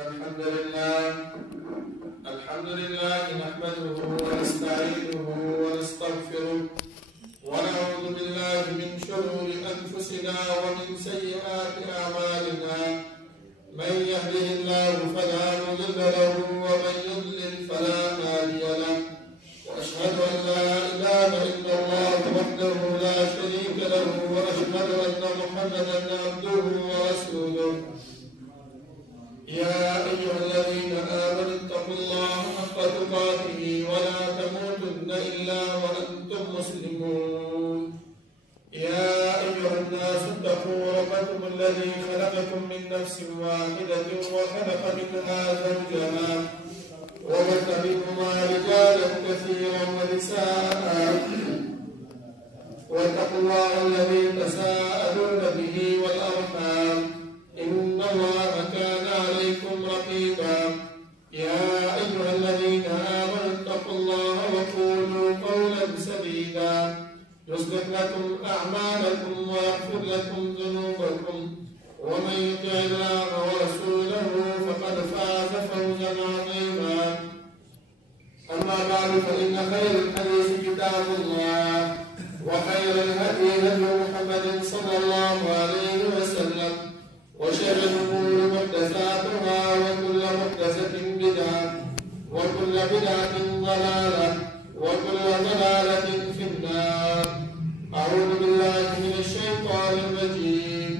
الحمد لله نحمده ونستعينه ونستغفره ونعوذ بالله من شرور أنفسنا ومن سيئات أعمالنا من يهده الله فلا مضل له ومن يضلل فلا هادي له وأشهد أن لا إله إلا الله وحده لا شريك له وأشهد أن محمدا عبده ورسوله يا أيها الذين آمنوا اتقوا الله حق تقاته ولا تموتن إلا وأنتم مسلمون يا أيها الناس اتقوا ربكم الذي خلقكم من نفس واحدة وخلق منها زوجها وبث منهما رجالا كثيرا ونساء واتقوا الله الذي تساءلون به والأرحام إن الله كان عليكم رقيبا يا أيها الذين آمنوا اتقوا الله وقولوا قولا سديدا يصلح لكم أعمالكم ويغفر لكم ذنوبكم ومن يطع الله ورسوله فقد فاز فوزا عظيما أما بعد فإن خير الحديث كتاب الله وخير الهدي هدي محمد صلى الله عليه وسلم وشر الأمور محدثاتها وكل محدثة بدعة وكل بدعة ضلالة وكل ضلالة في النار. أعوذ بالله من الشيطان الرجيم.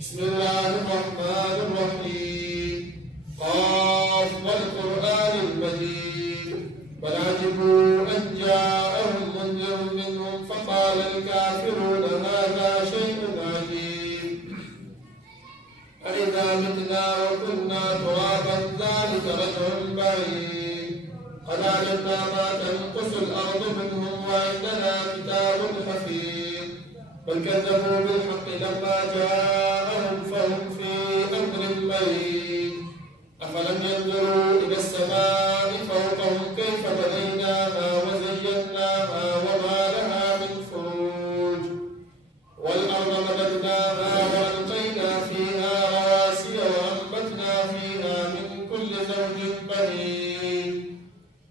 بسم الله الرحمن الرحيم. قاف والقرآن المجيد بل عجبوا أن جاءهم منذر منهم فقال الكافرون هذا شيء عجيب أإذا متنا وكنا ترابا ذلك رجع بعيد قد علمنا ما تنقص الأرض منهم وعندنا كتاب حفيظ بل كذبوا بالحق لما جاءهم فهم في أمر مريض أفلم ينظروا إلى السماء فوقهم كيف بنيناها وزيناها وما لها من فروج والأرض مددناها وألقينا فيها رواسي وأنبتنا فيها من كل زوج بهيج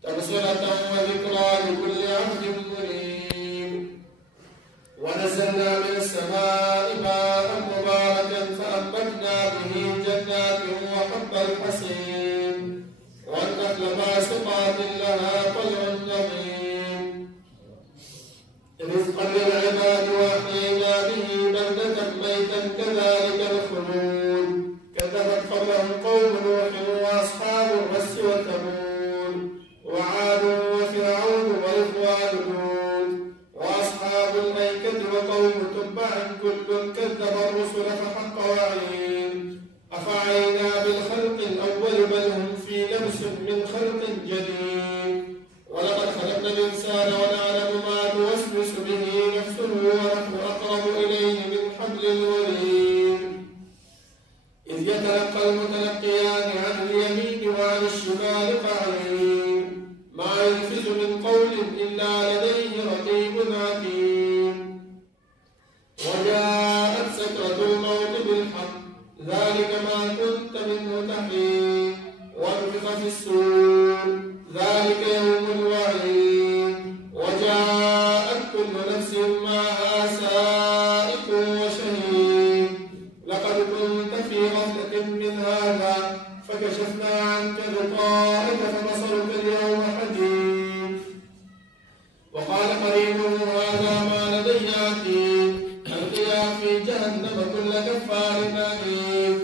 تبصرة وذكرى لكل عبد منيب ونزلنا من السماء ماء مباركا فأنبتنا به جنات وحب الحصيد والنخل باسقات لها طلع نضيد رزقا للعباد وأحيينا به بلدة ميتا كذلك الخلود كذبت قبلهم قوم نوح وأصحاب الرس وثمود وعاد وفرعون وإخوان لوط وأصحاب الأيكة وقوم تبع كل كذب الرسل فحق وعيد أفعينا بالخلق الأول بل هم في لبس من خلق جديد ولقد خلقنا الإنسان ونعلم ما توسوس به نفسه ونحن أقرب إليه من حبل الوريد إذ يتلقى المتلقيان عن اليمين وعن الشمال قعيد ما يلفظ من قول إلا لديه رقيب عتيد وجاءت سكرة الموت بالحق ذلك ما كنت منه تحيد ونفخ في الصور ذلك يوم الوعيد وجاءت كل نفس معها سائق وشهيد لقد كنت في غفلة من هذا فكشفنا عنك غطاءك فبصرك اليوم حديد وقال قرينه هذا ما لدي عتيد ألقيا في جهنم كل كفار عنيد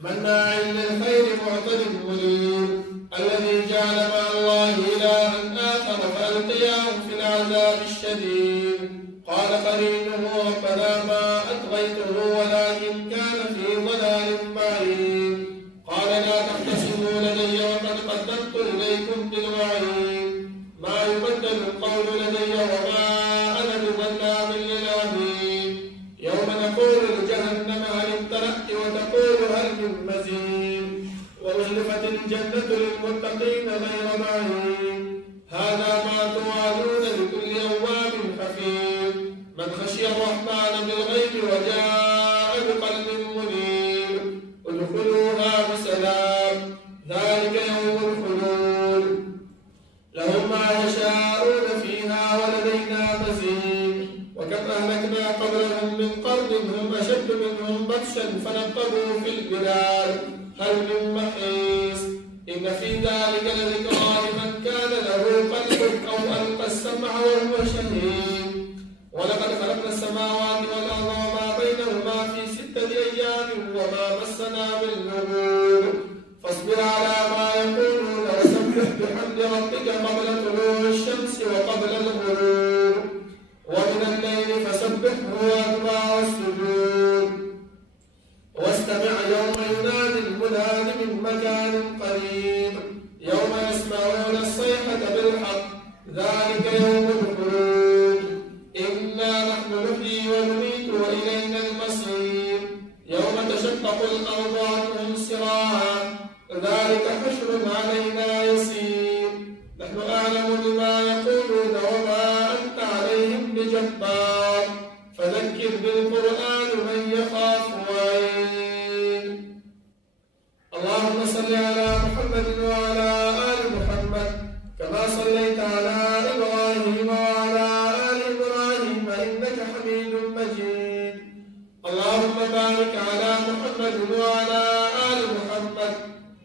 مناع للخير معتد مريب الذي جعل مع الله إلها آخر فألقياه في العذاب الشديد قال قرينه ربنا ما أطغيته ولكن كان في ضلال بعيد قال لا تختصموا لدي وقد قدمت إليكم بالوعيد ما يبدل القول لدي وما أنا بظلام للعبيد يوم نقول لجهنم هل امتلأت وتقول هل من مزيد وأزلفت الجنة للمتقين غير بعيد هذا ما توعدون لكل أواب حفيظ من خشي الرحمن بالغيب وجاء بقلب منيب ادخلوها بسلام لهم ما يشاءون فيها ولدينا مزيد وكم أهلكنا قبلهم من قرن هم أشد منهم بطشا فنقبوا في البلاد هل من محيص إن في ذلك لذكرى لمن كان له قلب أو ألقى السمع وهو شهيد ولقد خلقنا السماوات والأرض وما بينهما في 6 أيام وما مسنا من لغوب فاصبر على ما يقولون وسبح بحمد ربك قبل طلوع الشمس وقبل الغروب ومن الليل فسبحه وأدبار السجود واستمع يوم ينادي المناد من مكان قريب يوم يسمعون الصيحة بالحق ذلك يوم الخروج إنا نحن نحيي ونميت وإلينا المصير يوم تشقق الأرض عنهم سراعا ذلك حشر علينا يسير نحن أعلم بما يقولون وما أنت عليهم بجبار فذكر بالقرآن من يخاف وعيد اللهم صل على محمد وعلى آل محمد كما صليت على إبراهيم وعلى آل إبراهيم إنك حميد مجيد اللهم بارك على محمد وعلى آل محمد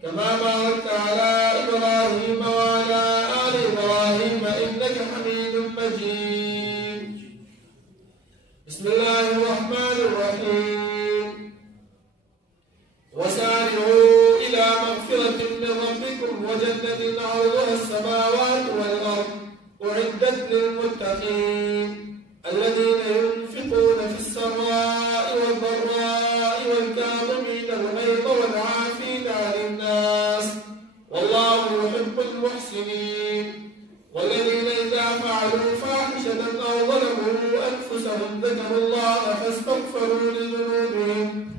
كما باركت على إبراهيم وعلى آل إبراهيم إنك حميد مجيد بسم الله الرحمن الرحيم وسارعوا إلى مغفرة من ربكم وجنة عرضها السماوات والأرض أعدت للمتقين الذين ينفقون في السراء والضراء والكاظمين الغيظ والعافين عن الناس والله يحب المحسنين والذين إذا فعلوا فاحشة أو ظلموا أنفسهم ذكروا الله فاستغفروا لذنوبهم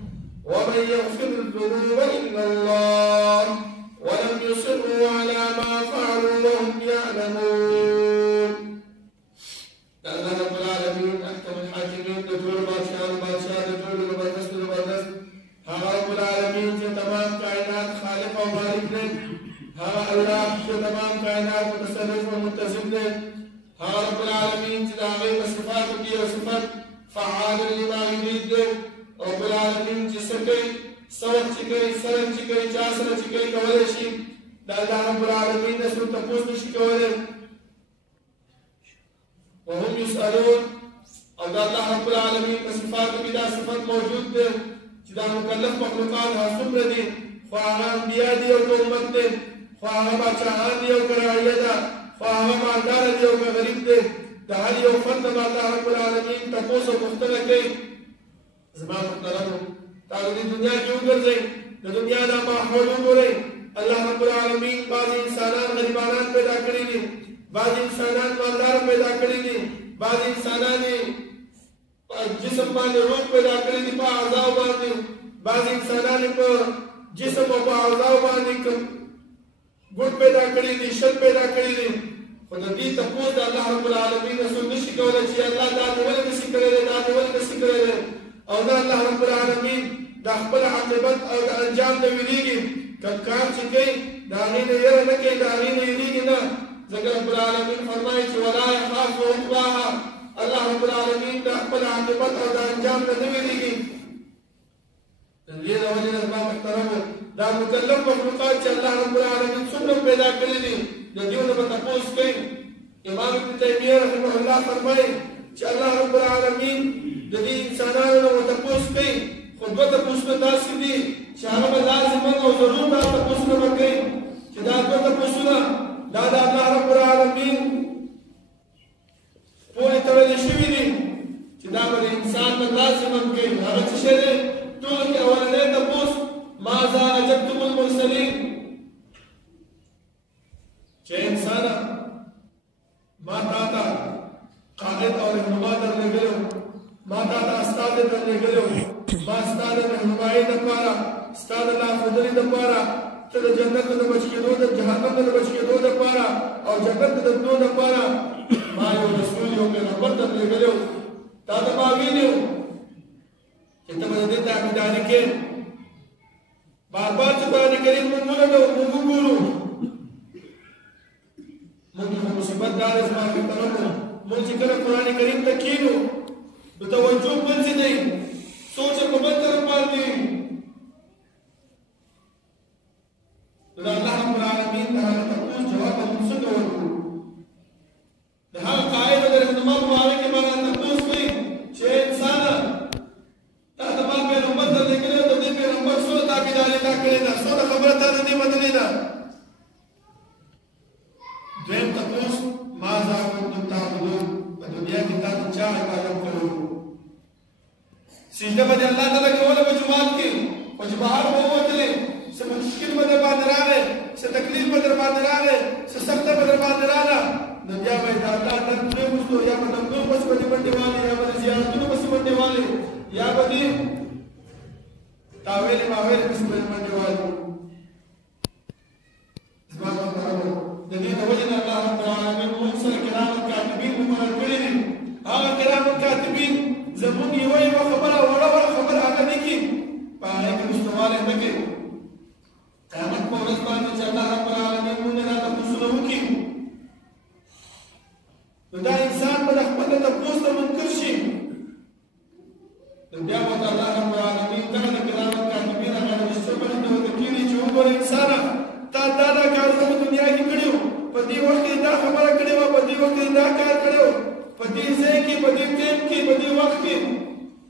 ومن يغفر الذنوب إلا الله ولم يصروا على ما فعلوا وهم يعلمون الله رب العالمين أحكم الحاكمين دجول بادشاہ دجول زبردست ها رب العالمين جو تمام کائنات خالق و مالک نے ها اللہ جو تمام کائنات متصرف و متصف نے ها رب العالمین جدا غیب صفات کی و صفت فعال لما يريد رب العالمین جسکي سوچ چکي سرن چکي چاسر چکي کولے شي دا الله رب العالمین نے سو تپوس نشي کولے وهم يسألون او دا الله رب العالمین په صفات کې دا صفات موجود ده چې دا مکلف مخلوقات څومره دي خو هغه انبیا دي او امت دي خو هغه بچاهان دي او کرایه ده خو هغه مالدار دي او غریب دي د هر یو فرد به الله رب العالمین تاسو پوښتنه کوي زما محترمو تاسو د دنیا کې وګرځئ د دنیا د ماحول وګورئ الله رب العالمین بعض انسانان غریبانان پیدا کړي دي بعض انسانان مالدار پیدا کړي دي بعض انسانان جسم باندې روح پیدا کړی دي په اعضاء باندې بعض انسانان په جسم او په اعضاء باندې ګډ پیدا کړی دي شل پیدا کړی دي خو د دې تاسو د الله رب العالمین رسول نشي کولای چې الله دا ولې نشي کولای دا ولې نشي کولای او دا الله رب العالمین د خپل عاقبت او د انجام د ویریږي کار چې کوي دا نه یې نه کوي دا نه یې نه ذکر رب العالمین فرمایي چې ولا يخاف عقباها الله رب العالمین دا خپل عاقبت او د انجام نه ویریږي دې د وجه نه محترمو دا مکلف مخلوقات چې الله رب العالمین څومره پیدا کړی دي د دې نه په تاسو کوي امام ابن تیمیه رحمه الله فرمایي چې الله رب العالمین د دې انسانانو نه تاسو کوي خو به تاسو داسې دي چې هغه لازم او ضرور دا تاسو نه کوي چې دا تاسو نه دا د الله رب العالمین پوری تړلې شوي دي چې دا به انسان نه لازم کوي هغه څه شی دی ټول کې اولنی تپوس ماذا اجبتم المرسلین چې انسانا ما تا ته قائد او رهنما درلېږلی ما تا ته استاد درلېږلی ما ستا د رهنمایۍ دپاره ستا د لارښودنې دپاره ته د جنت د بچ کېدو د جهنم د بچ کېدو دپاره او جنت د تلو دپاره ما یو رسول یو پیغمبر درلېږلی تا ته ما ویلي و چې ته به د دې تابعداري کې بار بار چې قرآن کریم موږ ولټوو موږ وګورو موږ مصیبت دار زما محترمو موږ چې کله قرآن کریم ته کینو نو توجه بل څه دی سوچ په بل طرف باندې نو د الله رب العالمین د هغه تپوس جواب به موږ څنګه ورکړو د هغه قاعده د رهنما په باره کې به راته تپوس کوي چې انسانه تا د ما پیغمبر ته لیکلی د دې پیغمبر څونه تابعداري تا کړې ده څونه خبره تا د دې منلې ده دویم تپوس ماذا كنتم تعبدون په دنیا کې تاسو چا عبادت کوئ سجده به الله تعالی کوله په جماعت کې او چې بهر ووتلې څه مشکل به در باندې راغی څه تکلیف به در باندې راغی څه سخته به در باندې راغله نو بیا به د الله در پرېوځو یا به دمګو پسې باندې منډې والې یا به د زیارتونو پسې منډې والې یا به دې تاویلې ماویلې پسې منډې والې زما محترمو د دې د وجې نه الله رب العالمین موږ سره کرام کاتبین مقرر کړي دي هغه کرام کاتبین زموږ یوه خبره وړه خبره هغه نه کړي په هغې کې رښتوالی نه کوي قیامت په ورځ باندې چې الله رب العالمین موږ نه راته تپوسونه وکړي نو دا انسان به د خپل تپوس ته منکر شي نو بیا به الله رب العالمین دغه د کرام کاتبین هغه رشته باندې ورته کړي چې وګوره انسانه تا دا کارونه په دنیا کې کړي وو په دې وخت کې دا خبره کړې وه په دې وخت کې دا کار کړی وو په دې ځای کې په دې ټیم کې په دې وخت کې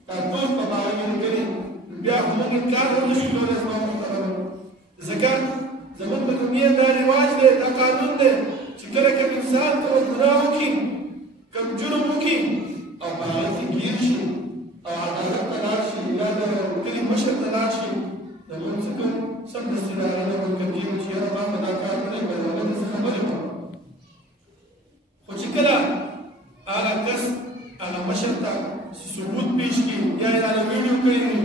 تا ټول په باره کې کړي بیا خو موږ انکار هم نشو کولی زما محترمو ځکه زموږ په دنیا دا رواج دی دا قانون دی چې کله کوم انسان کوم ګناه وکړي کوم جرم وکړي او په هغه کې ګیر شي او عدالت ته لاړ شي یا د کلي مشر ته لاړ شي نو موږ څه کوو سمدستي د هغه نه منکر کېږو چې یاره ما په دا کار کړی به هغه داسې خبرې کوم خو چې کله هغه کس هغه مشر ته ثبوت پیش کړي یا یې هغه ویډیو کړی وي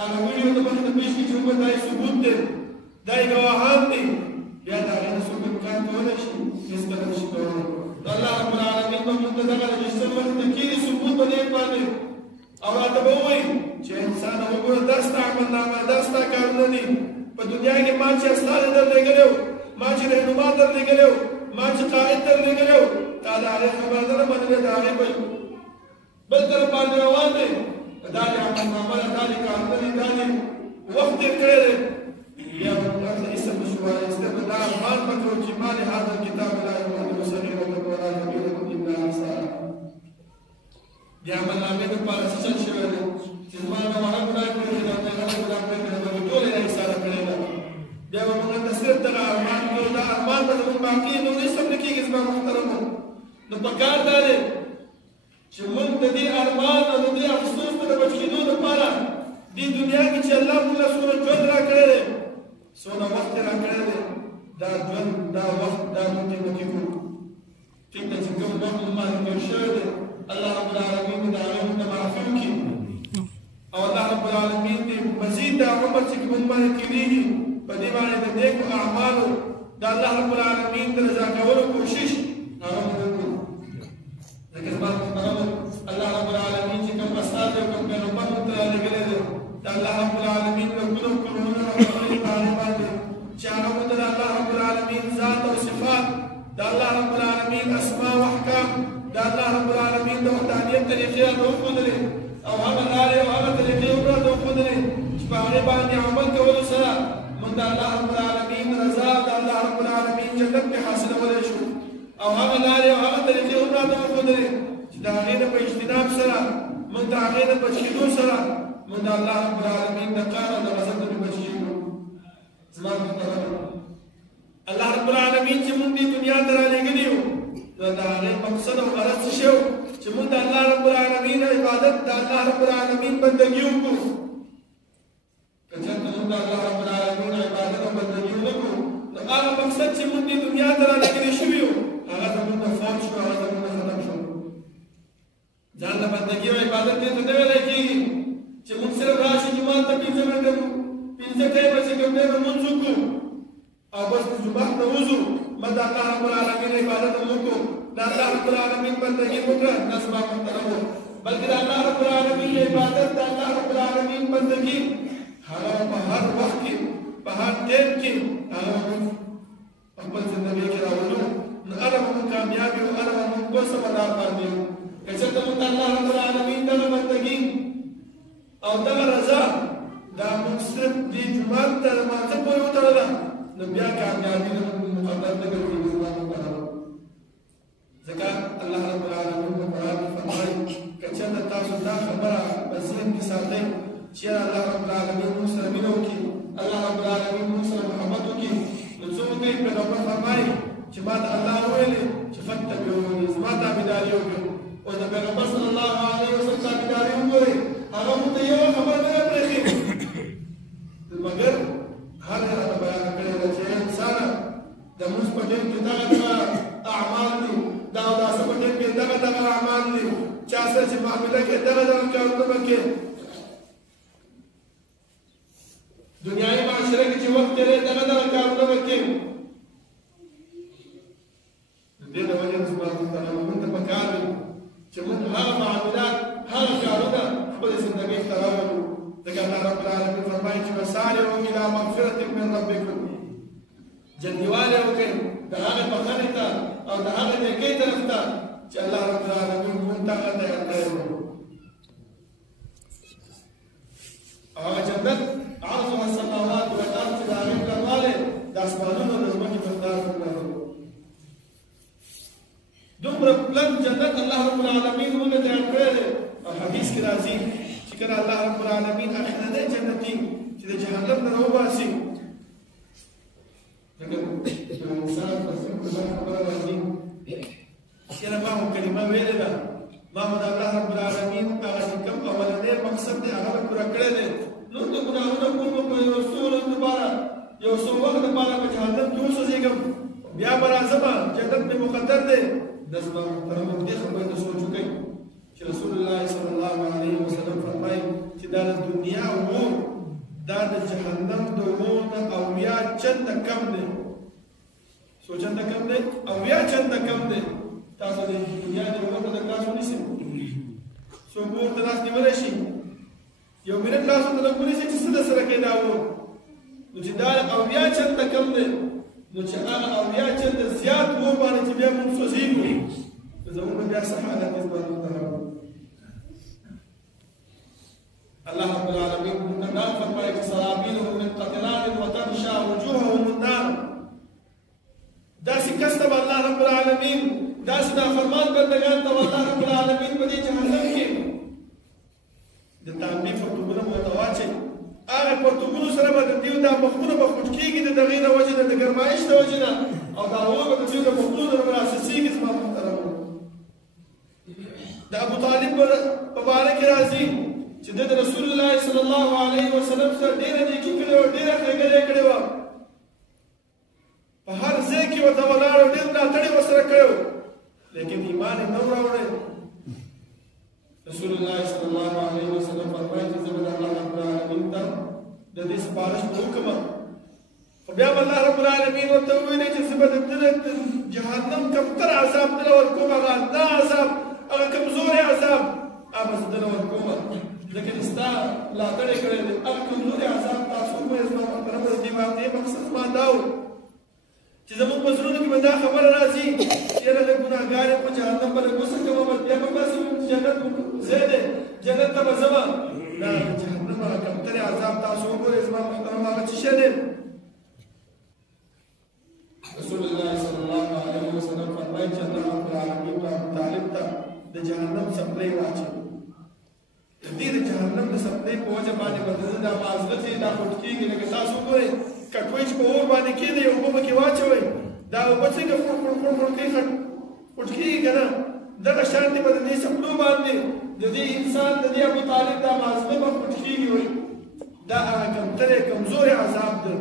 هغه ویډیو ته مخې ته پیش کړي چې وګوره دا یې ثبوت دی دا یې ګواهان دي بیا د هغې نه څوک انکار کولی شي هېڅکله نشي کولی نو الله رب العالمین به موږ ته دغه رجسټر مخې ته کښېږدي ثبوت په دې باندې او راته به ووایي چې انسانه وګوره دا ستا عملنامه دا ستا کارونه دي په دنیا کې ما چې استازی در لېږلی و ما چې رهنما در لېږلی و ما چې قائد در لېږلی و تا د هغې خبره نه ده منلې د هغې به بل طرف باندې روان دی دا دې عملنامه ده دا دې کارونه دي دا دې وخت تېر کړی دی بیا به موږ ته اسم نشو وایستی نو دا ارمان به کوو چې ما لهذا الکتاب لا یغادر صغیرة ولا کبیرة الا احصاها بیا عملنامې دپاره څه چل شوی دی چې زما نه هغه ګناه کړې ده او هغه ګناه کړې ده به ټول یې حسابه کړې ده بیا به موږ ته صرف دغه ارمان کوو دا ارمان به زموږ باقي نور هېڅ هم نه کېږي زما محترمو نو پکار دا دی چې موږ د دې ارمان او د دې افسوس ته د بچ کېدو دپاره دې دنیا کې چې الله موږ له څومره ژوند راکړی دی څومره وخت یې راکړی دی دا ژوند دا وخت دا موږ قیمتي کړو ټیک ده چې کوم وخت موږ باندې تېر شوی دی الله رب العالمین دې د هغې موږ ته معافي وکړي او الله رب العالمین دې مزید دا عمر چې موږ باندې تېرېږي په دې باندې د نیکو اعمالو د الله رب العالمین د رضا کولو کوشش هغه موږ وکړو ځکه زما محترمو الله رب العالمین چې کوم استازی او کوم پیغمبر موږ ته رالېږلی دی د الله رب العالمین له ګلو کلونه رحمتونه په هغې باندې چې هغه موږ ته د الله رب العالمین ذات او صفات د الله رب العالمین اسماء او احکام د الله رب العالمین د وحدانیت طریقې راته وښودلې او هغه لارې او هغه طریقې هم راته وښودلې چې په هغې باندې عمل کولو سره موږ د الله رب العالمین رضا د الله رب العالمین جنت پرې حاصلولی شو او هغه لارې او هغه طریقې هم راته وښودلې چې د هغې نه په اجتناب سره موږ د هغې نه بچ کېدو سره موږ د الله رب العالمین د قهر او د غضب نه بچ کېږو زما محترمو الله رب العالمین چې موږ دې دنیا ته رالېږلي یو نو د هغې مقصد او غرض څه شی و چې موږ د الله رب العالمین عبادت د الله رب العالمین بندګي وکړو که چېرته موږ د الله رب العالمین عبادت او بندګي ونه کړو نو هغه مقصد چې موږ دې دنیا ته رالېږلي شوي یو هغه زموږ نه فوت شو هغه زموږ نه ختم شو ځان ته بندګي او عبادت دې ته نه ویلی کېږي چې موږ صرف راشو جومات ته پنځه ټایمه چې کوم دی لمونځ وکړو او بس جومات ته وځو ما د الله رب العالمین عبادت هم وکړو د الله رب العالمین بندګي وکړه دا زما محترمو بلکې د الله رب العالمین عبادت د الله رب العالمین بندګي هغه په هر وخت کې په هر ټیم کې هغه خپل زندګۍ کې راولو نو هغه به موږ کامیاب یو، هغه به موږ په سمه لار باندې یو. که چېرته موږ الله رب العالمین دغه بندګي او دغه رضا دا موږ صرف دې جومات ته لمانځه پورې وتړله، نو بیا کامیابي زموږ مقدر نه ګرځېږي زما محترمو. ځکه الله رب العالمین په قرآن کې فرمایي که چېرته تاسو دا خبره په ذهن کې ساتئ چې الله رب العالمین موږ سره مینه وکړي، الله رب العالمین موږ سره محبت وکړي، نو څه وکړئ؟ پیغمبر فرمایي چې ما ته الله وویلې چې فتبعوني، زما تابعداري وکړئ. اوس د پیغمبر صلی الله علیه وسلم تابعداري وګورئ، هغه موږ ته یوه خبره نه ده پرېښې، مګر هر هغه بیان کړې ده چې انسانه د مونځ په ټیم کې دغه اعمال دي، د اوداسه په ټیم کې دغه اعمال دي، چا سره چې معامله کې دغه کارونه به کې، دنیایي معاشره کې چې وخت تېرې دغه کارونه به کې. د دې د وجې نه زما محترمو موږ ته پکار دي چې موږ هغه معاملات هغه کارونه خپلې زندګۍ ته راولو. ځکه الله رب العالمین فرمایي چې وسارعوا الی مغفرة من ربکم، جلدیوالی وکړئ د هغې بخښنې ته او د هغې نیکۍ طرف ته چې الله رب العالمین موږ ته هغه تیار کړی و. هغه جنت عرضها السماوات والارض چې د هغې پلنوالی د اسمانونو د ځمکې مقدار پلن و. دومره پلن جنت الله رب العالمین موږ ته تیار کړی دی. او حدیث کې راځي چې کله الله رب العالمین اخرنی جنتي چې د جهنم نه راوباسي، لکه یو انسان په څنګه خبره راځي کله ما هم کلمه ویلې ده، ما هم د الله رب العالمین هغه چې کوم اولنی مقصد دی هغه پوره کړی دی، نور د ګناهونو کوم په یو څو ورځو دپاره یو څو وخت دپاره په جهنم کې وسوځېږم، بیا به راځمه جنت مې مقدر دی. د زما محترمو دې خبرې ته سوچ وکړئ چې رسول الله صلی الله علیه وسلم فرمایي چې دا د دنیا اور دا د جهنم د اور نه 80 چنده کم دی. څو چنده کم دی؟ 80 چنده کم دی. تاسو د دنیا د اور ته لاس ونیسئ، څوک اور ته لاس نیولی شي؟ یو منټ لاس ورته لږ ونیسئ چې څه درسره کوي دا اور، نو چې دا 80 چنده کم دی، نو چې هغه 80 چنده زیات اور باندې چې بیا موږ سوځېږو، نو زموږ بیا څه حالت دی زما محترمو؟ الله رب العالمین دا فرمایي چې سرابیلهم من قطران وتغشى وجوههم النار. داسې کس ته به الله رب العالمین داسې نافرمان بندګان ته الله رب العالمین په دې جهنم کې د تانبې پرتوګونه به ورته واچوي، هغه پرتوګونو سره به د دوی دا مخونه به خوټ کېږي د دغې د وجې نه، د ګرمایش د وجې نه، او دا اور به د دوی د مخونو نه راسسېږي. زما محترمو د ابو طالب په باره کې راځي چې د رسول الله صلی الله علیه وسلم سره ډېره نیکي کړې وه، ډېره ښېګڼې کړې وه، په هر ځای کې ورته ولاړ او ډېر ملاتړ یې ورسره کړی و، لیکن ایمان یې نه و راوړی. رسول الله صلی الله علیه وسلم فرمایي چې زه به د الله رب العالمین ته د دې سپارښت به وکړم، خو بیا به الله رب العالمین ورته وویلې چې زه به د جهنم کمتر عذاب دله ورکوم، هغه ادنا عذاب، هغه کمزوری عذاب هغه به زه دله ورکوم، ځکه چې ستا ملاتړ یې کړی دی. هغه کمزوري عذاب تاسو ووایئ. زما محترمو د دې واقعې مقصد زما دا و چې زموږ په زړونو کې به دا خبره راځي چې یاره د ګناهګار یم، په جهنم به لږ وسنګم، بیا به بس جنت ځای دی، جنت ته به ځمه. نه، د جهنم هغه کمترې عذاب تاسو وګورئ. زما محترم هغه څه شی دی؟ رسول الله صلی الله علیه وسلم فرمایي چې الله رب العالمین به ابو طالب ته د جهنم څپلۍ واچوي. د دې د جهنم د څپلۍ په وجه باندې به د ده دا مازغه چې دا خوټ کېږي، لکه تاسو وګورئ کټوۍ چې په اور باندې کېږي، اوبه پکې واچوئ، دا اوبه څنګه خوټ خوټ کېږي که نه؟ دغه شانتې به د دې څپلو باندې د دې انسان د دې ابو طالب دا مازغه به خوټ کېږي. وایي دا هغه کمترې کمزورې عذاب دی.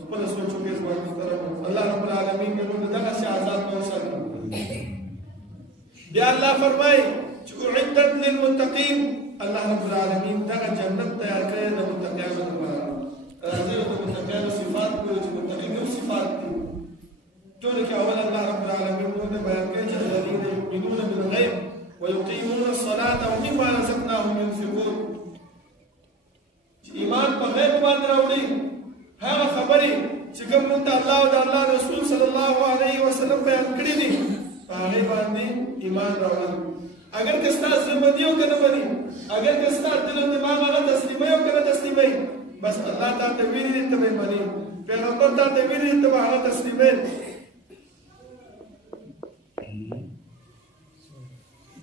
خپله سوچ وکړئ زما محترمو، الله رب العالمین دې موږ د دغسې عذاب نه وساتي. بیا الله فرمایي چې اعدت للمتقین، الله رب العالمین دغه جنت تیار کړی د متقیانو لپاره. راځئ د متقیانو صفات وګورو چې متقین کوم صفات دي. ټولو کې اول الله رب العالمین موږ ته بیان کړی چې الذین یؤمنون بالغیب ویقیمون الصلاة ومما رزقناهم ينفقون، چې ایمان په غیب باندې راوړي، هغه خبرې چې کوم موږ ته الله او د الله رسول صلی الله علیه وسلم بیان کړي هغه باندې ایمان راوړل. اگر که ستاسو زړه بدی او کنه بدی، اگر که ستاسو دل او دماغ هغه تسلیمي او کنه تسلیمي، بس الله تعالی ته ویلي ته به باندې پیغمبر ته ویلي ته هغه تسلیمي.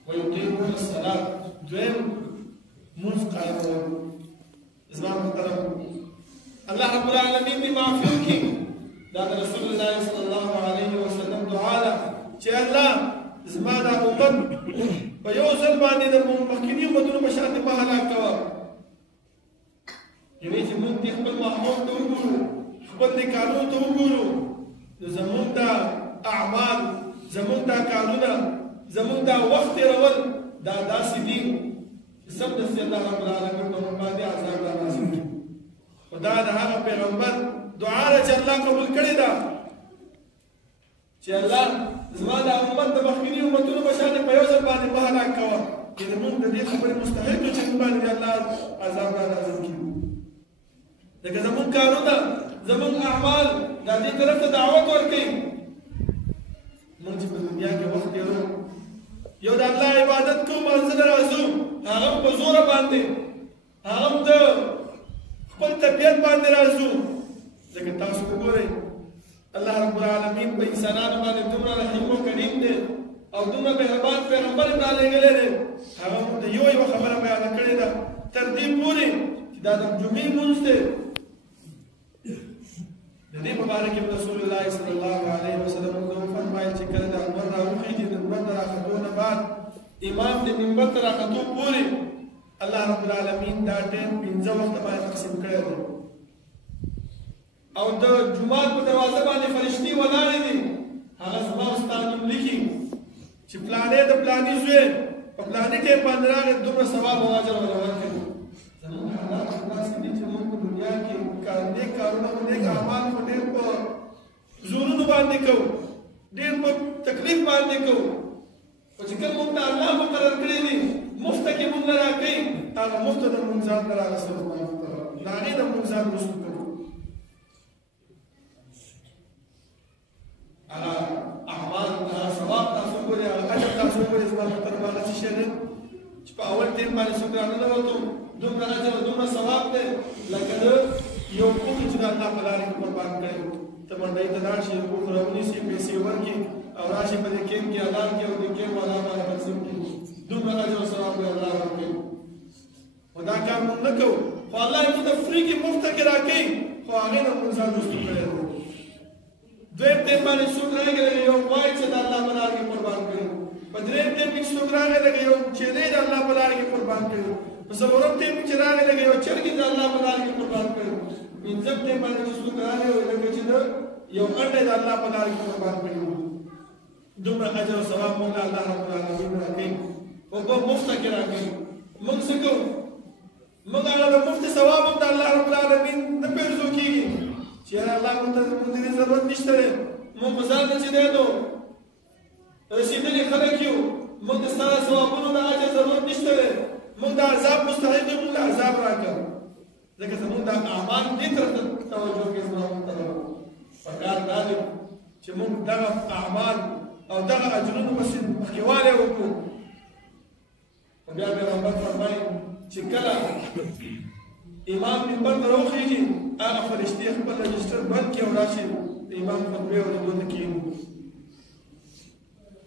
ويقيمون الصلاة دوين منذ قائمون. زمان محترم الله رب العالمين دي معفوم کی دا رسول الله صلى الله عليه وسلم دعا ده چې الله زما دا امت په یو ځل باندې د مخکینی امتونو په شان په هلاک کړه. یعنی چې موږ خپل ماحول ته وګورو، خپل کارونو ته وګورو، زموږ دا اعمال، زموږ دا کارونه، زموږ دا وخت تېرول دا داسې دي چې سمدستي الله رب العالمین په موږ باندې عذاب نازل کړي. خو دا د هغه پیغمبر دعا ده چې الله قبول کړې ده چې الله زما د امت د مخکیني امتونو په شان په یو ځل باندې په هلاک کوه. یعنې موږ د دې خبرې مستحق یو چې موږ باندې الله عذاب نازل کړي. لکه زموږ کارونه، زموږ اعمال دا دې طرف ته دعوت ورکوي. موږ چې په دنیا کې وخت تېرو، یو د الله عبادت کوو، منزل راځو، هغه په زوره باندې، هغه د خپل طبیعت باندې راځو. ځکه تاسو وګورئ الله رب العالمین په انسانانو باندې دومره رحیم او کریم دی او دومره مهربان پیغمبر یې رالېږلی دی. هغه موږ ته یوه خبره بیانه کړې ده تر دې پورې چې دا د جمعې لمونځ دی. د دې په باره کې رسول الله صلی الله علیه وسلم وفرمایل چې کله د لمر راوخېږي، د لمر د راختو نه بعد امام د منبر ته راختو پورې الله رب العالمین دا ټیم 15 وخته باندې تقسیم کړی دی او د جومات په دروازه باندې فرشتي ولاړې دي. هغه زما او ستا نوم لیکي چې پلانې د پلاني زوی په پلاني ټیم باندې راغی، دومره ثواب او اجر ورکوي. زموږ حالات داسې دي چې موږ په دنیا کې نیک کارونه او نیک اعمال خو ډېر په زورونو باندې کوو، ډېر په تکلیف باندې کوو. خو چې کوم موږ ته الله مقرر کړی دي مفته کې موږ نه راکوي، هغه مفته د موږ ځان نه راغستلو د هغې نه موږ ځان وروسته کوو. هغه اعمال، هغه ثواب تاسو ګورئ، هغه اجر تاسو ګورئ. زما محترم هغه څه شی دی چې په اول ټیم باندې څوک راننوتو، دومره اجر او دومره ثواب دی لکه د یو پوخ چې د الله په لارې کې قربان کړی. ته منډۍ ته لاړ شي، پوخ راونیسي، پیسې ورکړي او راشي په دې کیمپ کې اعلان کړي او د کیمپ والا باندې تقسیم کړي، دومره اجر او ثواب به الله ورکوي. خو دا کار موږ نه کوو، خو الله یې موږ ته فری کې مفته کې راکوي، خو هغې نه موږ ځان وروسته کړی دی. دویم ټیم باندې څوک راغی لکه یو غوایي چې د الله په لاره کې قربان کړي، په درېیم ټیم کې څوک راغی لکه یو چینی د الله په لاره کې قربان کړي، په څلورم ټیم کې چې راغی لکه یو چرګ د الله په لاره کې قربان کړي، پنځم ټیم باندې چې څوک راغی لکه چې یو انډی د الله په لاره کې قربان کړي. دومره اجر او ثواب موږ الله رب العالمین راکوي، خو په مفته کې راکوي. موږ څه کوو؟ موږ هغه د مفت ثواب هم د الله رب العالمین نه پېرزو کېږي چې الله موږ ته موږ دې ضرورت نشته دی، موږ په ځان نه چې دی نو رسېدلي خلک یو، موږ د ستا د ثوابونو د اجر ضرورت نشته دی، موږ د عذاب مستحق یو، موږ د عذاب راکړه. ځکه زموږ دا اعمال دې طرف ته توجه کوي. زما محترم پکار دا دی چې موږ دغه اعمال او دغه اجرونو پسې مخکېوالی وکړو. خو بیا پیغمبر فرمایي چې کله امام منبر ته راوخېږي، هغه فرشتې خپل رجسټر بند کړي او راشي د امام خطبې اورېدو ته کښېني.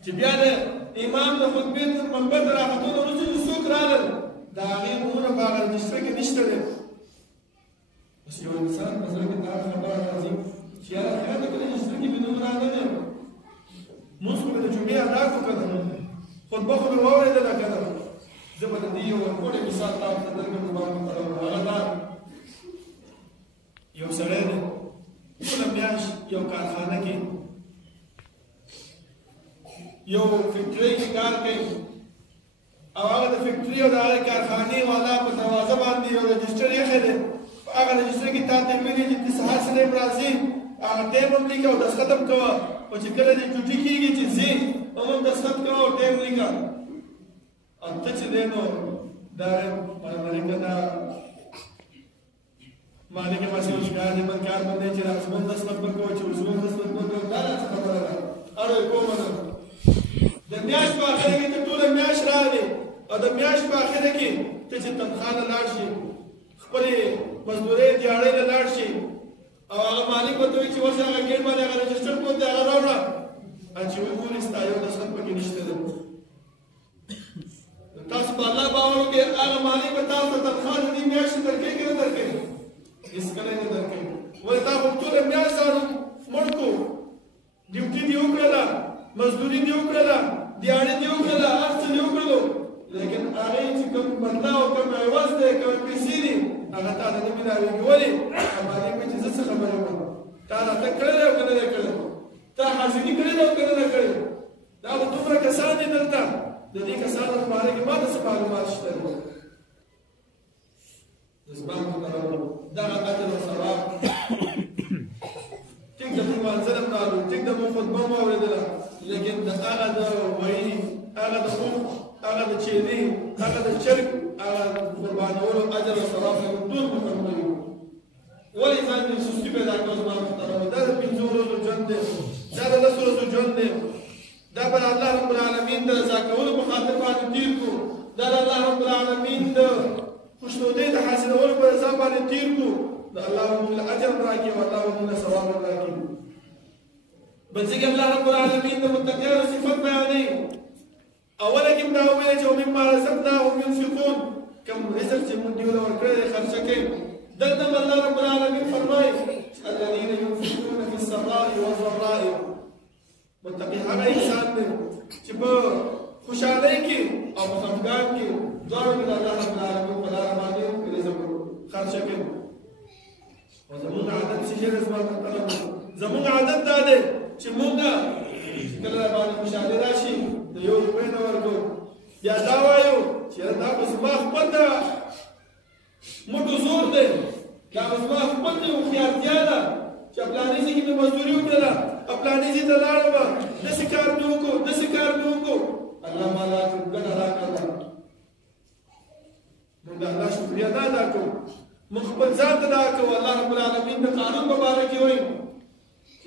چې بیا د امام د خطبې منبر ته راختو نه وروسته چې څوک راغلل، د هغې نومونه په هغه رجسټر کې نشته دی. بس یو انسان په زړه کې دا خبره راځي چې یاره خیر دی که رجسټر کې مې نوم راغلی، مونځ خو مې د جمعې ادا کړو که نه، خطبه خو مې واورېدله که نه. زه به د دې یو ورکوړی مثال تاسو ته درکړم. زما محترم هغه دا یو سړی دی ټوله میاشت یو کارخانه کې یو فیکټرۍ کې کار کوي او هغه د فیکټرۍ او د هغې کارخانې والا په دروازه باندې یو رجسټر ایښی دی. په هغه رجسټر کې تا ته ویلي چې د سهار سړی راځي، هغه ټایم هم لیکه او دستخط هم کوه، او چې کله دې ډیوټي کېږي چې ځې هم دستخط کوه او ټایم لیکه. او ته چې دی نو دا مالک پاسې یو شکایت دی بل کار باندې چې عثمان دستخط به کوه چې عثمان دستخط به کوه، دا څه خبره ده؟ اړه یې کومه ده میاشت په اخره کې ته ټوله میاشت راغلې او د میاشت په اخره کې ته چې تنخوا ته لاړ شي خپلې مزدورۍ دیاړۍ ته لاړ شي او هغه مالک به ته وایي چې ورشه هغه ګېټ باندې هغه رجسټر کوډ دی هغه راوړه چې وګورې ستا یو دستخط پکې نشته دی تاسو په الله باور وکړئ هغه مالک به تاسو ته تنخوا د دې میاشتې درکوي که نه درکوي هېڅکله نه درکوي ولې تا خو ټوله میاشت ځان مړ کړو ډیوټي دې وکړله مزدوري دې وکړله دیاړې دې وکړله هر څه دې وکړلو لیکن هغې چې کوم بدله او کوم عوض دی کوم پیسې دي هغه تا ته نه ملاوېږي ولې مالک وایي چې زه څه خبره وکړم تا راته کړی دی او که نه دی کړی تا حاضري کړې ده او که نه ده کړې دا به دومره کسان دي دلته د دې کسانو په باره کې ما ته څه معلومات شته دي د زما محترمو دغه اجر او ثواب ټیک د موږ منظر هم رالو ټیک د موږ خطبه مو اورېدله لیکن د هغه د وعي هغه د خوب هغه د چیني هغه د چرګ هغه قربانولو اجر او ثواب موږ ټول مکمل یو ولې ځان دې سستي پیدا کړو زما محترمو دا د 5 ورځو ژوند دی دا د 10 ورځو ژوند دی دا به الله رب العالمین د رضا کولو په خاطر باندې تیر کړو دا د الله رب العالمین د خوشنودۍ د حاصلولو په رضا باندې تیر کړو د الله موږ له اجر راکړي او الله موږ له ثواب راکړي بل ځکه الله رب العالمین د متقینو صفت بیانوي اوله کې دا وویل چې ومما رزقناهم ينفقون کوم رزق چې موږ دیو له ورکړی دی خرچه کوي دلته الله رب العالمین فرمایي الذين ينفقون في السراء والضراء متقی هغه انسان دی چې په خوشحالۍ کې او په خفګان کې دواړو کې د الله رب العالمین په لاره باندې رزق خرچه کوي او زموږ عادت چې ډېر زما محترم زموږ عادت دا دی چې موږ کله باندې خوشحالي راشي د 1 روپۍ نه ورکړو بیا دا وایو چې دا خو زما خپل د موټو زور دی دا خو زما خپل د هوښیارتیا ده چې پلاني ځای کې مې مزدوري وکړله پلاني ځای ته لاړم داسې کار مې وکړو داسې کار مې وکړو الله ما لا ګټه راکړله موږ د الله شکریا نه ادا کوو موږ خپل ځان ته دا کوو الله رب العالمین د قانون په باره کې وایي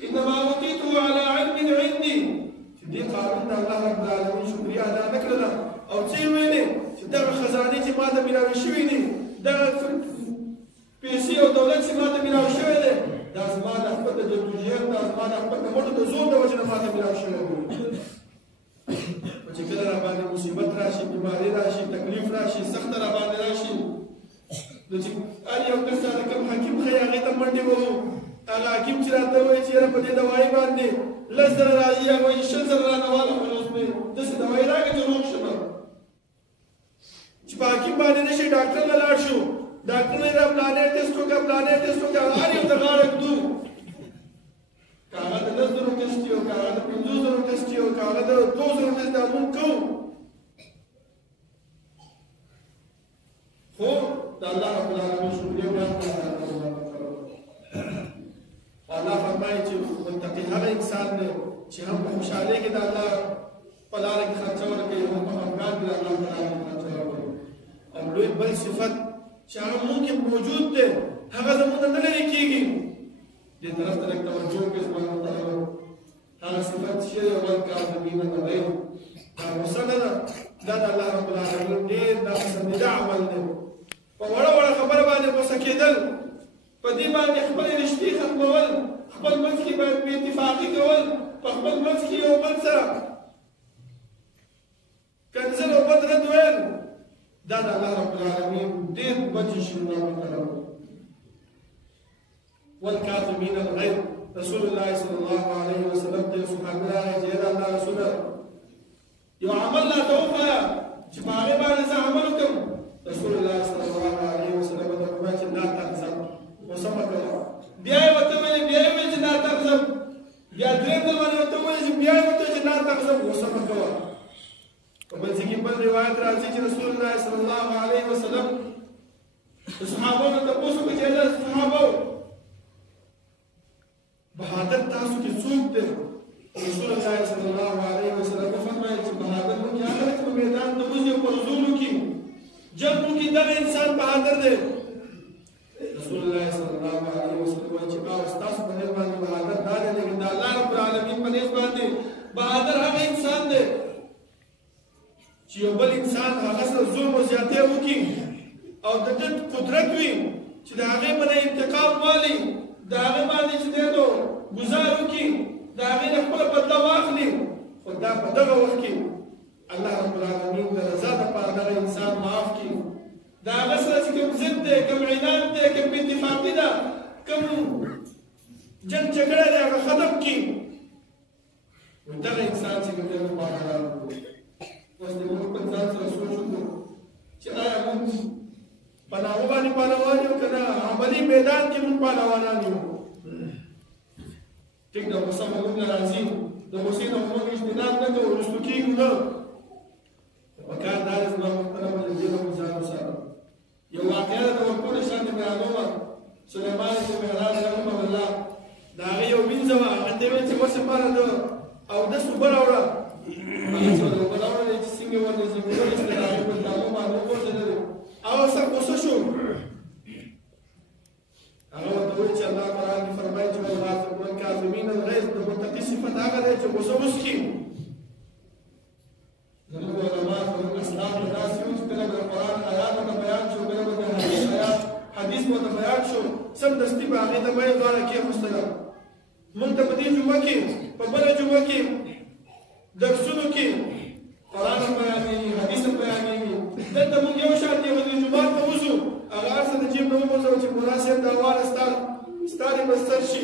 انما اوتیته على علم عندي چې دې قانون د الله رب العالمین شکریا ادا نه کړله او څه یې ویلې چې دغه خزانې چې ما ته میلاوې شوي دي دغه پیسې او دولت چې ما ته میلاو شوی دی دا زما د خپل د جدوجهد دا زما د خپل د موټو د زور د وجې نه ما ته میلاو شوی دی چې کله راباندې مصیبت راشي بیماري راشي تکلیف راشي سخته راباندې راشي نو چې هر یو کس د کوم حکیم ښایي هغې ته منډې وهو هغه حکیم چې راته وایي چې یاره په دې دوایي باندې 10 زره راځي هغه وایي 20 زره رانه واله خو اوس مې داسې دوایي راکړه چې روغ شم چې په حکیم باندې نه شي ډاکټر ته لاړ شو ډاکټر وایي دا پلانې ټسټ وکړه پلانې ټسټ وکړه هر یو ته غاړه ږدو که هغه د 10 زرو ټسټ وي او که هغه د 50 زرو ټسټ وي او که هغه د 2 زرو ټسټ دا مونږ کوو خو د الله رب العالمین شکریا بیان کړه الله فرمایي چې متقي هغه انسان دی چې هم په خوشحالۍ کې د الله په لاره کې خرچه ورکوي هم په خفګان کې د الله په لاره کې خرچه ورکوي او لوی بل صفت چې هغه مونږ کې موجود دی هغه زموږ نه لرې کېږي دې طرف ته لږ توجه وکړئ زما محترمو هغه صفت چې دی والکاظمین الغیظ دا غصه نه ده دا د الله رب العالمین ډېر ناپسندیده عمل دی په وړه وړه خبره باندې غصه کېدل په دې باندې خپل رشتې ختمول خپل منځ کې باید بې اتفاقي کول په خپل منځ کې یو بل سره کنځل او بد رد ویل دا د الله رب العالمین ډېر بد شیونه وکړل والکاظمین الغیظ رسول الله صلی الله علیه وسلم ته صحابه راغی چې دا الله رسوله یو عمل لا ته وښایه چې په هغې باندې زه عمل وکړم رسول الله صلی الله علیه وسلم ته وویل چې لا تحزن غصه مه کوه بیا یې ورته ویل بیا یې ویل چې لا تحزن بیا درېیم ځل باندې ورته وویل چې بیا یې ورته چې لا تحزن غصه مه کوه په بل ځای کې بل روایت راځي چې رسول الله صلی الله علیه وسلم د صحابو نه تپوس وکړي چې صحابو بهادر تاسو کې څوک دی رسول الله صلی الله علیه وسلم فرمایي چې بهادر نو کې هغه چې په میدان د وزې په رزولو کې جنګو کې دغه انسان بهادر دی رسول الله صلی الله علیه وسلم وایي چې تاسو په نسبت باندې بهادر دا دی لیکن د الله رب العالمین په نسبت باندې بهادر هغه انسان دی چې یو بل انسان هغه سره ظلم او زیاتې وکړي او د ده قدرت وي چې د هغې باندې انتقام والي د هغې باندې چې دی نو ګزار وکړي د هغې نه خپله بدله واخلي خو دا په دغه وخت کې الله رب العالمین د رضا دپاره دغه انسان معاف کړي د هغه سره چې کوم ضد دی کوم عناد دی کوم اتفاقي ده کوم جنګ جګړه دی هغه ختم کړي دغه انسان چې کوم دی نو پاکران وکړي اوس د موږ خپل ځان سره سوچ وکړو چې آیا موږ په نامه باندې پهلوان یو که نه عملي میدان کې موږ پهلوانان یو ټیک ده غوسه به موږ نه راځي د غوسې نه موږ اجتناب نه کوو رسو کېږو نه پکار دا دی زما محترمه د دې نه موږ ځان وساتو یو واقعه ده د ورکوټ شانې بیانومه سلیمان بن مهران رحمه الله د هغې یو وینځه وه هغه ته یې ویل چې ورسې پاره د اودس اوبه راوړه هغه چې د اوبه راوړلې چې څنګه یې ورته ځینګړې د هغې په دامو باندې وغورځېدلې هغه سر غوسه شو هغه ورته وویل چې الله قرآن کې فرمایي چې والکاظمین الغیظ د متقي صفت هغه دی چې غوسه وڅښي زموږ علما زموږ اسلام ته داسې وو چې کله به د قرآن آیات ورته بیان شو کله به د حدیث ورته بیان شو سمدستي به هغې ته به یې غاړه کېښوستله موږ ته په دې جمعه کې په بله جمعه کې درسونو کې قرآن بیانېږي حدیث بیانېږي دلته موږ یو شان دی هغه جومات ته وځو هغه هر څه د جیب نه وغورځوو چې ملا صاحب دا واله ستا دې بستر شي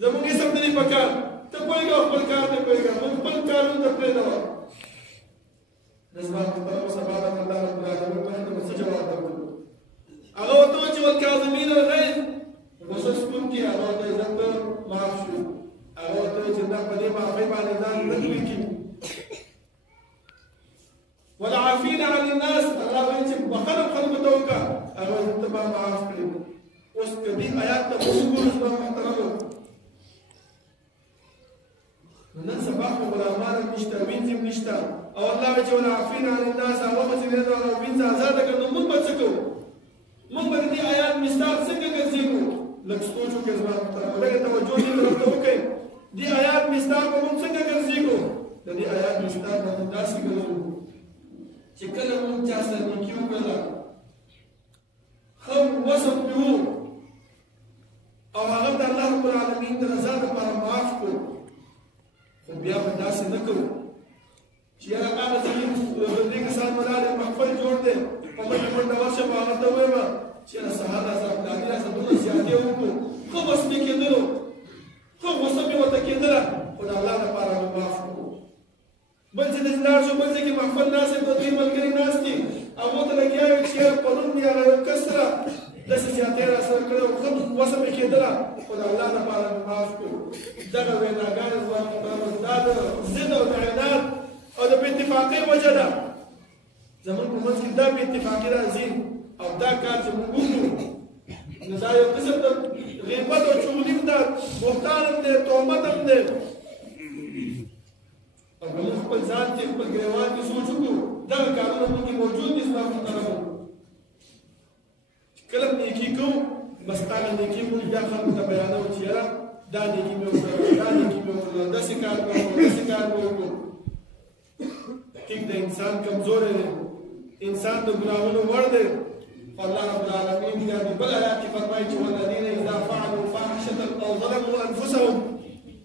زموږ اسم ته دې پکار ته پوهېږه خپل کار نه پوهېږه موږ خپل کارونو ته پرېږدوه زما محترمو سبا به الله رب العالمین مخې ته به څه جواب درکړو هغه ورته وویل چې والکاظمین الغیظ غوسه سپونکي هغه ورته عزت معاف شو هغه ورته وویل چې دا په دې معافۍ باندې ځان نه لوی کړي والعافين عن الناس الله وایي چې بخښنه خلکو ته وکړه هغه ته به معاف کړي اوس که دې آیات ته وګورو زما محترمو نن سبا خو غلامان هم نشته وینځ هم نشته او الله وایي چې والعافين عن الناس هغه به چې دی نو هغه وینځ ازاده کړه نو موږ به څه کوو موږ به د دې آیات مصداق څنګه ګرځېږو لږ سوچ وکړئ زما محترمو لږه توجه دې طرف ته وکړئ دې آیات مصداق به موږ څنګه ګرځېږو د دې آیات مصداق به موږ داسې ګرځو چې کله موږ چا سره نیکي وکړله ښه وصف پرې وو او هغه د الله رب العالمین د رضا دپاره معاف کړو خو بیا به داسې نه کوو چې یاره هغه زموږ دې کسان ولاړې محفل جوړ دی په منډه منډه ورشم هغه ته ووایم چې یاره سهار راسه پلاني راسه دومره زیاتې وکړو ښه بس مې کېدلو ښه غوسه مې ورته کېدله خو د الله دپاره مې معاف کړو بل چې داسې لاړ شو بل ځای کې محفل ناست دی دوه درې ملګري ناست دي هغو ته لګیا وي چې یاره پرون مې هغه یو کس سره داسې زیاتې راسره کړې وه ښه وسه مې کېدله خو د الله دپاره مې معاف کړو دغه ویناګانې زما محترمو دا د ضد او د عناد او د بې اتفاقۍ وجه ده زموږ په منځ کې دا بې اتفاقي راځي او دا کار چې موږ وکړو نو دا یو قسم د غیبت او چغلي هم ده بهتان هم دی تهمت هم دی او که موږ خپل ځان کې خپل ګریوان کې سوچ وکړو دغه کارونه موږ کې موجود دي زما محترمو کله نیکي کوو بس هغه نیکي موږ بیا خلکو ته بیانوو چې یاره دا نیکي مې وکړله دا نیکي مې وکړله داسې کار مې وکړو داسې کار مې وکړو ټیک د انسان کمزوری دی انسان د ګناهونو وړ دی خو الله رب العالمین بیا د بل آیات کې فرمایي چې والذین اذا فعلوا فاحشة او ظلموا انفسهم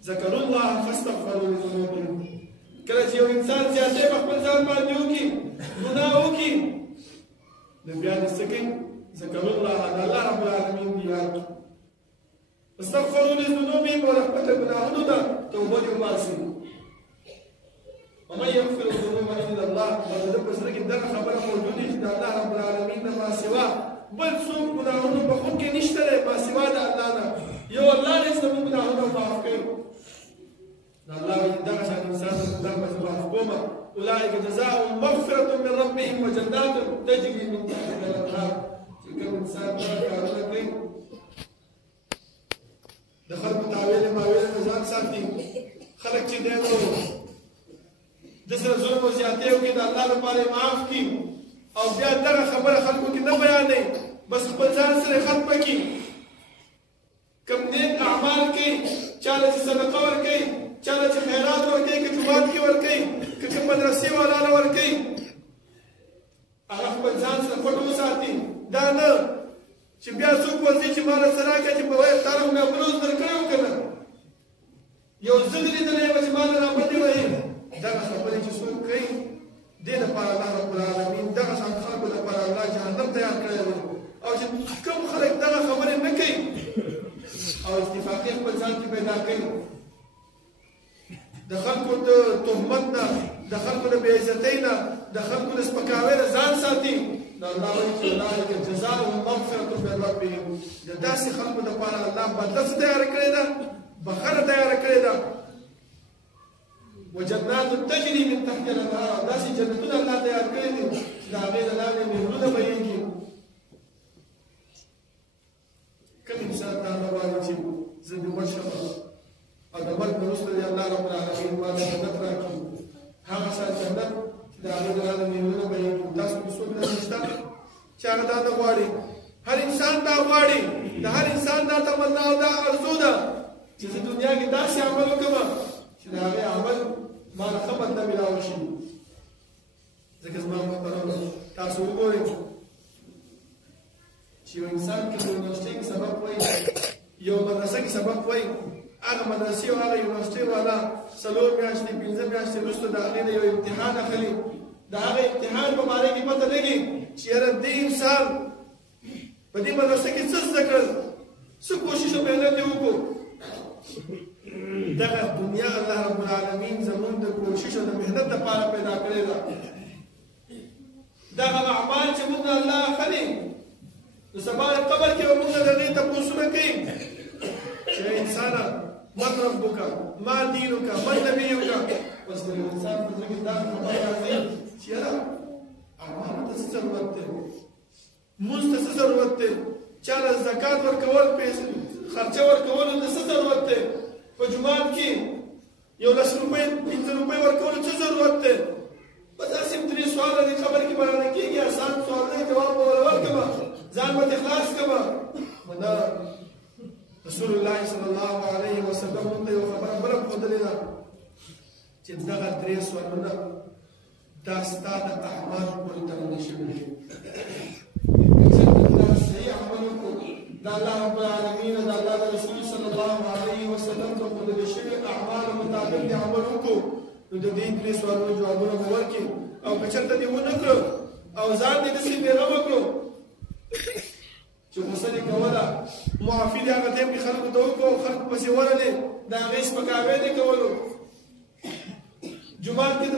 ذکروا الله فاستغفروا لذنوبهم کله چې یو انسان زیاتې په خپل ځان باندې وکړي ګناه وکړي نو بیا دې څه کوي ذکروا الله د الله رب العالمین دې یاد کړي فاستغفروا لذنوبهم او د خپل ګناهونو ته توبه دې وباسي ومن يغفر الذنوب الا الله وذ په سره کې دغه خبره موجوده چې د الله رب العالمین نه ما سوا بل څوک ګناهونه بخښونکی نشته دی ما سوا د الله نه یو الله دې زموږ ګناهونه معاف کړي نو الله وایي دغه شان انسان ته دغه به معاف کومه اولئک جزاؤهم مغفرة من ربهم وجنات تجري من تحتها الانهار چې کوم انسان دغه کارونه کوي د خلکو تاویل ماویل نه ځان ساتي خلک چې دی نو د سره ظلم او زیاتې وکړي د الله لپاره معاف کړي او بیا دغه خبره خلکو کې نه بیانوي بس خپل ځان سره ختم کړي کوم نیک اعمال کوي چاله چې صدقه ورکوي چاله چې خیرات ورکوي که جومات کې ورکوي که کوم مدرسې والا له ورکوي لپاره الله رب العالمین دغه شان خلکو لپاره الله جهنم تیار کړی دی او چې کوم خلک دغه خبرې نه کوي او اتفاقي خپل ځان کې پیدا کوي د خلکو د تهمت نه د خلکو د بې عزتۍ نه د خلکو د سپکاوي نه ځان ساتي نو الله وایي چې اولئک جزاؤهم مغفرة من ربهم د داسې خلکو لپاره الله بدله څه تیاره کړې ده بخښنه تیاره کړې ده وجنات تجري من تحت الانهار داسې جنتونه الله تیار کړي دي چې د هغې د لاندې نهرونه بهیږي کوم انسان دا نه غواړي چې زه دې مړ شم او د مرګ نه وروسته دې الله رب العالمین ماته جنت راکړي هغه سره جنت چې د هغې د لاندې نهرونه بهیږي تاسو کې څوک داسې شته چې هغه دا نه غواړي هر انسان دا غواړي د هر انسان دا تمنا او دا ارزو ده چې زه دنیا کې داسې عمل وکړم چې د هغې عمل ما له ښه بدله ملاوه شي ځکه زما محترمو تاسو وګورئ چې یو انسان کې د یونیورسټۍ کې سبق وایي یو مدرسه کې سبق وایي هغه مدرسې او هغه یونیورسټۍ والا 4 میاشتې 5 میاشتې وروسته د هغې نه یو امتحان اخلي د هغه امتحان په باره کې پته لګي چې یاره دې انسان په دې مدرسه کې څه زده کړل څه کوشش او محنت یې وکړو دغه دنیا الله رب العالمین زمون د کوشش او د محنت لپاره پیدا کړې ده دغه اعمال چې موږ الله اخلي نو سبا قبر کې به موږ د هغې تپوسونه کوي چې انسان من ربک ما دینک من نبیک بس د انسان په زړه کې دا خبره راځي چې یاره اعمالو ته څه ضرورت دی مونځ ته څه ضرورت دی چا له زکات ورکول پیسې خرچه ورکولو ته څه ضرورت دی په جومات کې 10 روپۍ 15 روپۍ ورکولو څه ضرورت دی بس داسې 3 سواله دې خبرې کې بیانه کېږي اسان سوال دی جواب به ورکړم ځان به اخلاص کړم نه رسول الله صلی الله علیه وسلم موږ ته یو خبره بله ښودلې ده چې دغه 3 سوالونه دا ستا د اعمالو پورې تړلي شوي دي صحیح عمل وکړو د الله رب العالمین د الله د رسول صلی الله علیه وسلم ته ښودلي شوي اعمالو مطابق دې عمل وکړو نو د دې 3 سوالونو جوابونه به ورکړي او که چېرته دې ونه کړو او ځان دې داسې بېغمه کړو چې غوسه دې کوله معافي دې هغه ټایم کې خلکو ته وکړو او خلکو پسې ورلې د هغې سپکاوی دې کولو جومات کې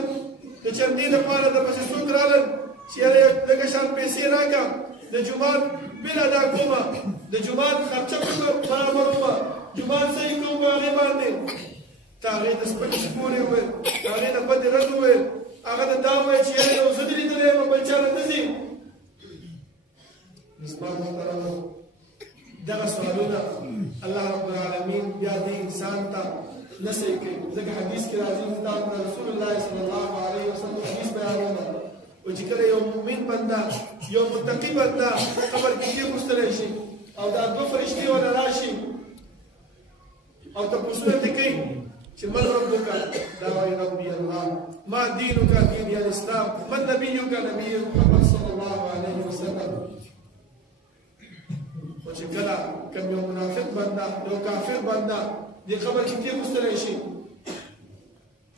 د چندې دپاره درپسې څوک رالل چې یاره لږه شان پیسې راکړه د جومات بل ادا کومه د جومات خرچه برابر ومه جومات صحیح کوم په هغې باندې ته هغې ته سپکې سپورې وویل هغې ته بدې رد وویل هغه ته دا وویل چې یاره یو زه دې لیدلی یم بل چا نه نه ځي زما محترمو دغه سوالونه الله رب العالمین بیا دې انسان ته نه صحیح کوي ځکه حدیث کې راځي چې رسول الله صلی الله علیه وسلم حدیث بیانونه او چې کله یو مؤمن بنده یو متقي بنده قبر کې کېنوستلی شي او دا 2 فرشتې ورله راشي او تپوسونه ترې کوي چې من ربک دا وایي ربي الله ما دینک دین الاسلام من نبیک نبی محمد صلی الله علیه وسلم او چې کله کوم یو منافق بنده یو کافر بنده دې قبر کې کېنوستلی شي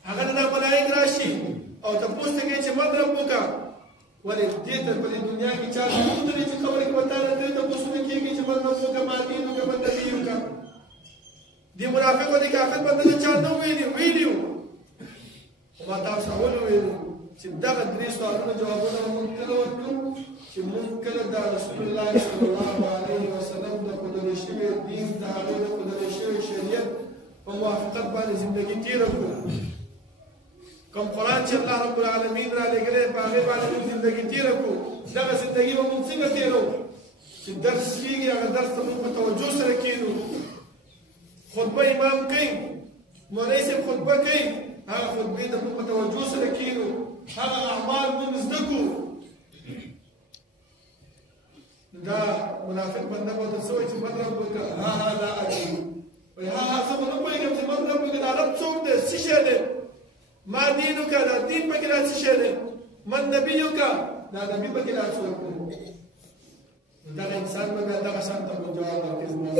هغه نه ملایک راشي او تپوس ته کوي چې من ربک ولې دې ته په دنیا کې چا نه وتلی چې قبر کې ورته دې تپوسونه کېږي چې من ربک ما دینک من نبیک دې منافق او دې کافر بنده ته چا نه ویلي ما تاسو اول ویلو چې دغه 3 سوالونه جوابونه موږ کله ورکړو چې موږ کله د رسول الله صلی الله علیه وسلم د ښودلي شوي دین د هغې د ښودلي شوي شریعت په موافقت باندې زندګي تېره کړو کوم قرآن چې الله رب العالمین را لېږلی په هغې باندې موږ زندګي تېره کړو دغه زندګي به موږ څنګه تېرو چې درس کېږي هغه درس ته موږ په توجه سره کښېنو خطبه امام کوي مولوي صاحب خطبه کوي هغه خطبې ته موږ په توجه سره کښېنو هغه اعمال موږ زده کړو دا منافق بنده به ورته څه وایي چې من ربک ها لا ادري وایي ها زه به نه پوهېږم چې من ربک دا رب څوک دی څه شی دی ما دینک دا دین پکې دا څه شی دی من نبیک دا نبي پکې دا څوک دی نو دغه انسان به بیا دغه شان ته جواب ورکړي زما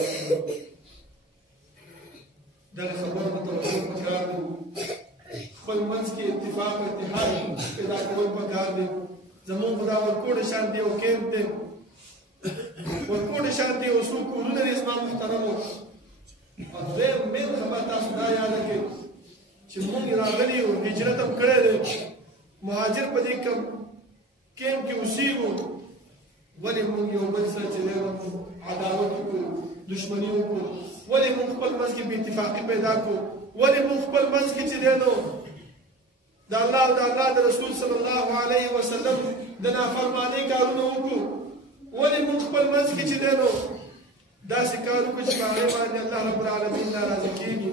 دغه خبرو ته توجه پکار دی خپل منځ کې اتفاق او اتحاد پیدا کول پکار دی. زمونږ خو دا ورکوټ شان دی او کیمپ دی، ورکوټ شان دی او څو کورونه دي زما محترمو. او دویم مین خبر تاسو دا یاده کړئ چې مونږ راغلي یو، هجرت هم کړی دی، مهاجر په دې کیمپ کې اوسېږو، ولې مونږ یو بل سره چې دی عداوت وکړو، دشمني وکړو؟ ولې مونږ خپل منځ کې بې اتفاقي پیدا کړو؟ ولې مونږ خپل منځ کې چې دی نو د الله او د الله د رسول صلی الله علیه وسلم د نافرمانۍ کارونه وکړو؟ ولې مونږ خپل منځ کې چې دی نو داسې کار وکړو چې په هغې باندې الله رب العالمین ناراضه کېږي؟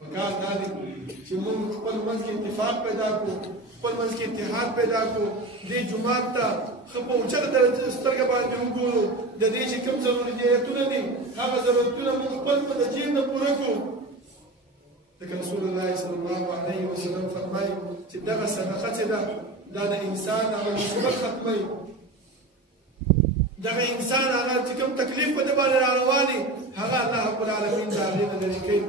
پکار دا دی چې مونږ خپل منځ کې اتفاق پیدا کړو، خپل منځ کې اتحاد پیدا کړو، دې جومات ته ښه په اوچته درجه سترګه باندې وګورو، د دې چې کوم ضرورتونه دي هغه ضرورتونه مونږ خپل په د جیب نه پوره کړو. لکه رسول الله صلی الله علیه وسلم فرمایي چې دغه صدقه چې ده دا د انسان هغه مصیبت ختموي، دغه انسان هغه چې کوم تکلیف په ده باندې را روان وي هغه الله رب العالمین د هغې نه لرې کوي.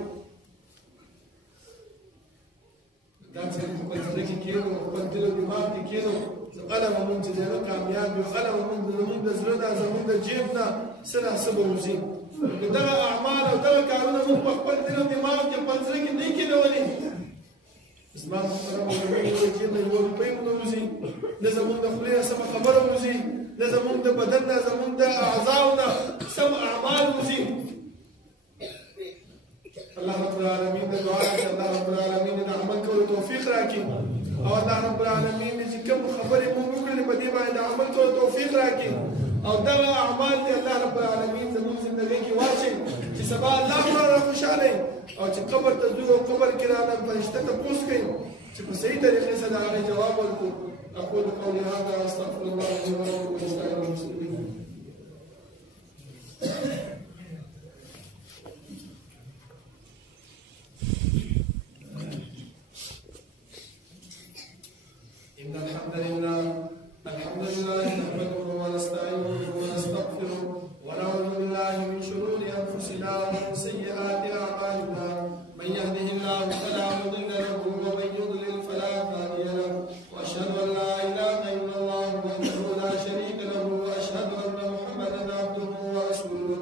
دا چې خپل زړه کې کېنو، خپل دل او دماغ کې کېنو، قلم مونږ چې دی نو کامیاب یو، قلم مونږ د زړه نه زمونږ د جیب نه څه ناڅه به وځي. دغه اعمال او دغه کارونه مونږ په خپل دل او دماغ کې خپل زړه کې نه کېنولي. زما محترم علماء د جیب نه یوه روپۍ مو نه وځي، نه زمونږ د خولې نه سمه خبره وځي، نه زمونږ د بدن نه زمونږ د اعضاو نه سم اعمال وځي. الله رب العالمین د دعا چې الله رب العالمین د عمل کولو توفیق راکړي، او الله رب العالمین چې کوم خبرې موږ وکړلې په دې باندې د عمل کولو توفیق راکړي، او دغه اعمال دې الله رب العالمین زموږ زندګۍ کې واچوي چې سبا الله مو خوشحاله او چې قبر ته ځو او قبر کې راغلم فرشته تپوس کوي چې په صحیح طریقې سره هغې جواب ورکړو. اقول قولي هذا استغفر الله لي ولكم ولسائر المسلمين. إن الحمد لله نحمده ونستعينه ونستغفره ونعوذ بالله من شرور أنفسنا ومن سيئات أعمالنا، من يهده الله فلا مضل له ومن يضلل فلا هادي له، وأشهد أن لا إله إلا الله وحده لا شريك له، وأشهد أن محمدا عبده ورسوله.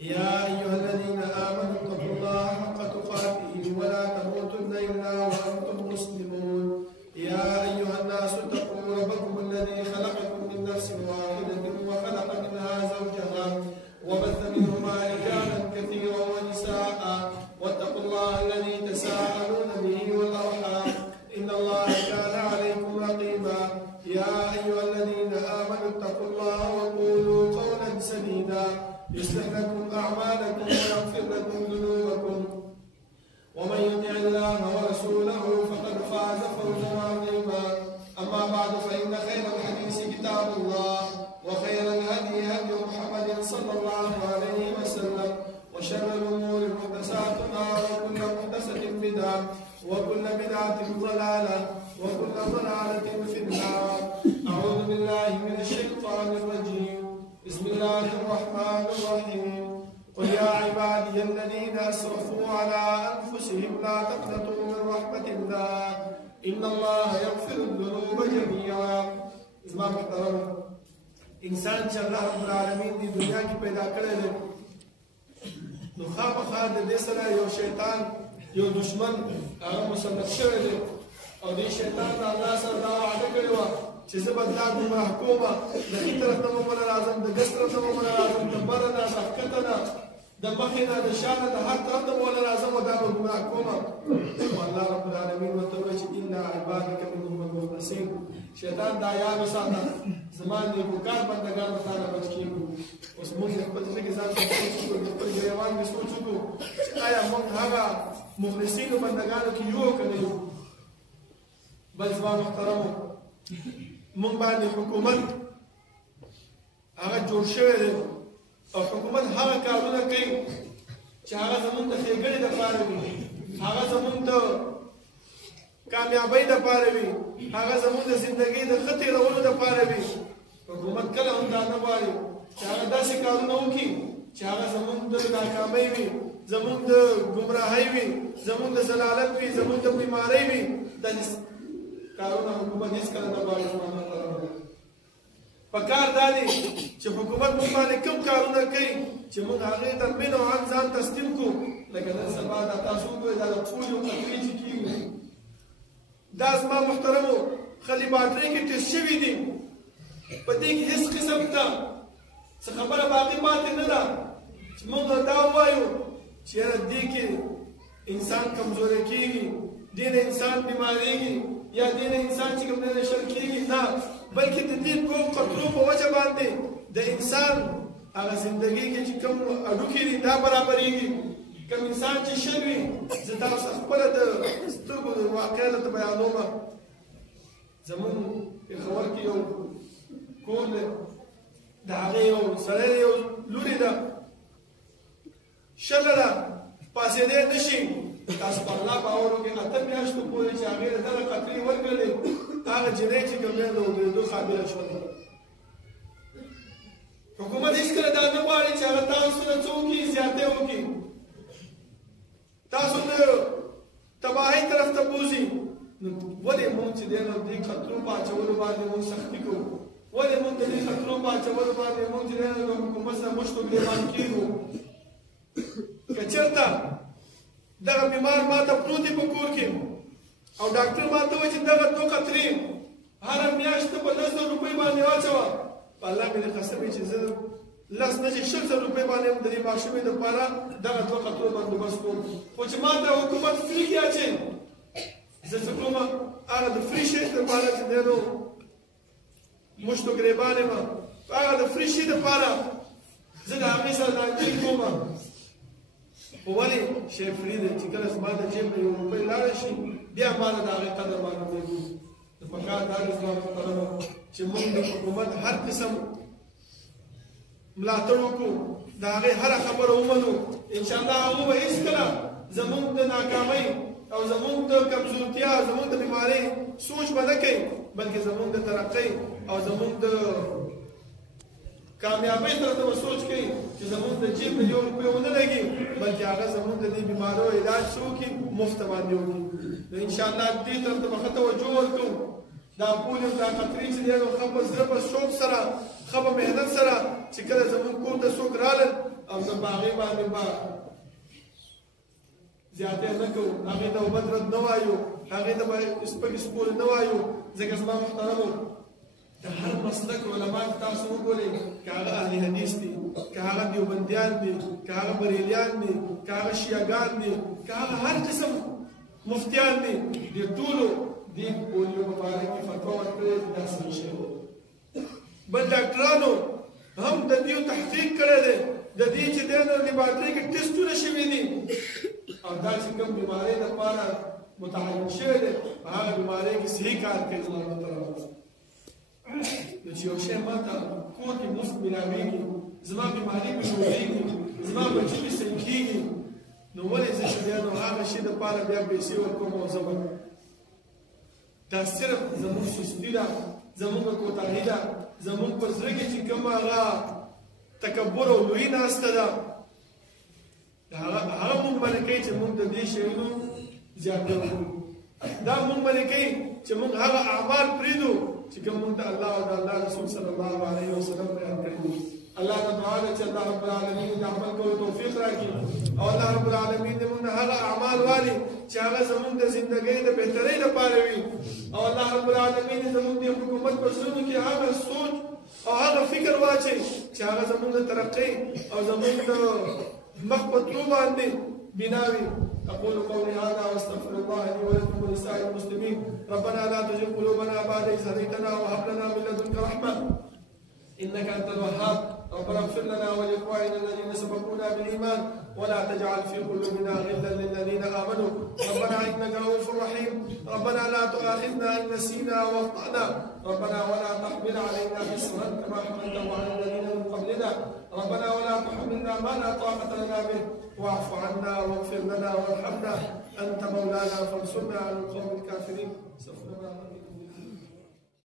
يا أيها الذين آمنوا اتقوا الله حق تقاته ولا تموتن إلا وأنتم مسلمون. يا أيها الناس اتقوا ربكم الذي خلقكم من نفس واحدة وخلق منها زوجها وبث منهما رجالا كثيرا ونساء، واتقوا الله الذي تساءلون به والأرحام إن الله كان عليكم رقيبا. يا أيها الذين آمنوا اتقوا الله وقولوا قولا سديدا يصلح لكم أعمالكم ويغفر لكم ذنوبكم، ومن يطع الله ورسوله فقد فاز فوزا عظيما. أما بعد فإن خير الحديث كتاب الله، وخير الهدي هدي محمد صلى الله عليه وسلم، وشر الأمور محدثاتها، وكل محدثة بدعة، وكل بدعة ضلالة، وكل ضلالة في النار. أعوذ بالله من الشيطان الرجيم. بسم الله الرحمن الرحيم. قل يا عبادي الذين أسرفوا على أنفسهم لا تقنطوا من رحمة الله إن الله يغفر الذنوب جميعا. زما محترم انسان چې الله رب العالمین دې دنیا کې پیدا کړی دی، نو خامخا د دې سره یو شیطان، یو دشمن هغه مسلط شوی دی، او دې شیطان د الله سره دا وعده کړې وه چې زه به دا ګمراه کومه، د ښي طرف نه به مله راځم، د ګس طرف نه به مله راځم، د بره نه، د ښکته نه، د مخې نه، د شا نه، د هر طرف نه به مله راځم او دا به ګمراه کومه. نو الله رب العالمین ورته وویل چې الا عبادک منهم المخلصین. شیطان دا یاد وساته، زما نیکوکار بندګان به تا نه بچ کېږو. اوس موږ د خپل زړه کې ځان ته سوچ وکړو، د خپل ګریوان کې سوچ وکړو چې آیا موږ هغه مخلصینو بندګانو کې یو که نه یو؟ بل زما محترمو مونږ باندې حکومت هغه جوړ شوی دی، او حکومت هغه کارونه کوي چې هغه زمونږ د ښېګڼې دپاره وي، هغه زمونږ د کامیابۍ دپاره وي، هغه زمونږ د زندګۍ د ښه تېرولو دپاره وي. حکومت کله هم دا نه غواړي چې هغه داسې کارونه وکړي چې هغه زمونږ د ناکامۍ وي، زمونږ د ګمراهۍ وي، زمونږ د ضلالت وي، زمونږ د بیمارۍ وي، دا کارونه حکومت هېڅکله نه غواړي زما محترمو. پکار دا دی چې حکومت موږ باندې کوم کارونه کوي چې موږ هغې ته مین او عن ځان تسلیم کړو. لکه نن سبا دا تاسو وګورئ دا د پولیو قطرې چې کېږي دا زما محترمو ښه لیبارټرۍ کې ټېسټ شوي دي، په دې کې هېڅ قسم ته څه خبره باقي پاتې نه ده چې موږ دا ووایو چې یاره دې کې انسان کمزوری کېږي، دې نه انسان بیمارېږي یا دې نه انسان چې کوم دی شل کېږي، نه، بلکې د دې دوو قطرو په وجه باندې د انسان هغه زندګۍ کې چې کوم اډوکې دي دا برابرېږي. کوم انسان چې شل وي، زه تاسو خپله د سترګو د واقعه درته بیانومه. زمونږ پېښور کې یو کور دی، د هغې یو سړی یو لورې ده، شله ده، پاسېدی نه شي. تاسو په الله باور وکړئ 8 میاشتو پورې چې هغې د دغه قطرې ورکړلې، هغه جنۍ چې کوم دی د اوږدېدو قابله شوله. حکومت هېڅکله دا نه غواړي چې هغه تاسو نه څه وکړي، زیاتۍ وکړي، تاسو د تباهۍ طرف ته بوځي. نو ولې موږ چې دی نو دې خطرو په اچولو باندې موږ سختي کوو؟ ولې موږ د دې خطرو په اچولو باندې موږ چې دی نو د حکومت سره مشتو ګرېبان کېږو؟ که چېرته دغه بیمار ما ته پروت دی په کور کې او ډاکټر ما ته وایي چې دغه 2 قطرې هره میاشت په 10,000 روپۍ باندې واچوه، په الله مې دې قسم وي چې زه 10 نه چې 100,000 روپۍ باندې د دې ماشومې دپاره دغه 2 قطرو بندوبست کوم. خو چې ما ته حکومت فري کې اچوي، زه څه کوم؟ هغه د فري شي دپاره چې دی نو مشتو ګرېبان یم، هغه د فري شي دپاره زه د هغې سره ناجلي کوم. خو ولې شی فري دی چې کله زما د جیب نه 1 روپۍ لاړه شي، بیا ما له د هغې قدر معلومېږي. نو پکار دا دی زما محترمو چې موږ د حکومت هر قسم ملاتړ وکړو، د هغې هره خبره ومنو. انشاءالله هغه به هېڅکله زموږ د ناکامۍ او زموږ د کمزورتیا، زموږ د بیمارۍ سوچ به نه کوي، بلکې زموږ د ترقۍ او زموږ د کامیابۍ طرف ته به سوچ کوي چې زموږ د جیب نه 1 روپۍ ونه لګي، بلکې هغه زموږ د دې بیماریو علاج څه وکړي؟ مفته باندې وکړي. نو انشاءالله دې طرف ته به ښه توجه ورکړو. دا پولیو دا قطرې چې دی نو ښه په زړه په شوق سره، ښه په محنت سره چې کله زموږ کور ته څوک رالل او زه په هغې باندې به زیاتې نه کوو، هغې ته به بد رد نه وایو، هغې ته به سپکې سپورې نه وایو. ځکه زما محترمو د هر مسلک علما تاسو وګورئ، که هغه اهل حدیث دي، که هغه دیوبندیان دي، که هغه بریلیان دي، که هغه شیعګان دي، که هغه هر قسم مفتیان دي، دې ټولو دې پولیو په باره کې فتوا ورکړې دا صحیح شی و. بل ډاکټرانو هم د دې تحقیق کړی دی، د دې چې دی نو لیبارټرۍ کې ټېسټونه شوي دي او دا چې کوم بیمارۍ دپاره متعین شوی دی په هغه بیمارۍ کې صحیح کار کوي. زما محترمو نو چې یو شی ما ته کور کې مفت میلاوېږي، زما بیماري مې جوړېږي، زما بچي مې صحیح کېږي، نو ولې زه چې بیا نو هغه شي دپاره بیا پیسې ورکوم او زه به دا صرف زموږ سستي ده، زموږ کوتاهي ده، زموږ په زړه کې چې کوم هغه تکبر او لویي ناسته ده، هغه موږ باندې کوي چې موږ د دې شیانو زیاته وکړو. دا موږ باندې کوي چې موږ هغه اعمال پرېږدو چې کوم موږ ته الله او د الله رسول صلی الله علیه وسلم بیان کړي دي. الله ته دعا ده چې الله رب العالمین د عمل کولو توفیق راکړي او الله رب العالمین دې موږ هغه اعمال والي چې هغه زموږ د زندګۍ د بهترۍ لپاره وي او الله رب العالمین زموږ د حکومت په زړونو کې هغه سوچ او هغه فکر واچي چې هغه زموږ د ترقۍ او زموږ د مخ په تلو باندې بناوي. أقول قولي هذا وأستغفر الله لي ولكم ولسائر المسلمين. ربنا لا تزغ قلوبنا بعد إذ هديتنا وهب لنا من لدنك رحمة إنك أنت الوهاب. ربنا اغفر لنا ولإخواننا الذين سبقونا بالإيمان ولا تجعل في قلوبنا غلا للذين آمنوا ربنا إنك رؤوف رحيم. ربنا لا تؤاخذنا إن نسينا وأخطأنا ربنا ولا تحمل علينا إصرا كما حملته على الذين من قبلنا ربنا ولا تحملنا ما لا طاقة لنا به واعف عنا واغفر لنا وارحمنا أنت مولانا فانصرنا على القوم الكافرين.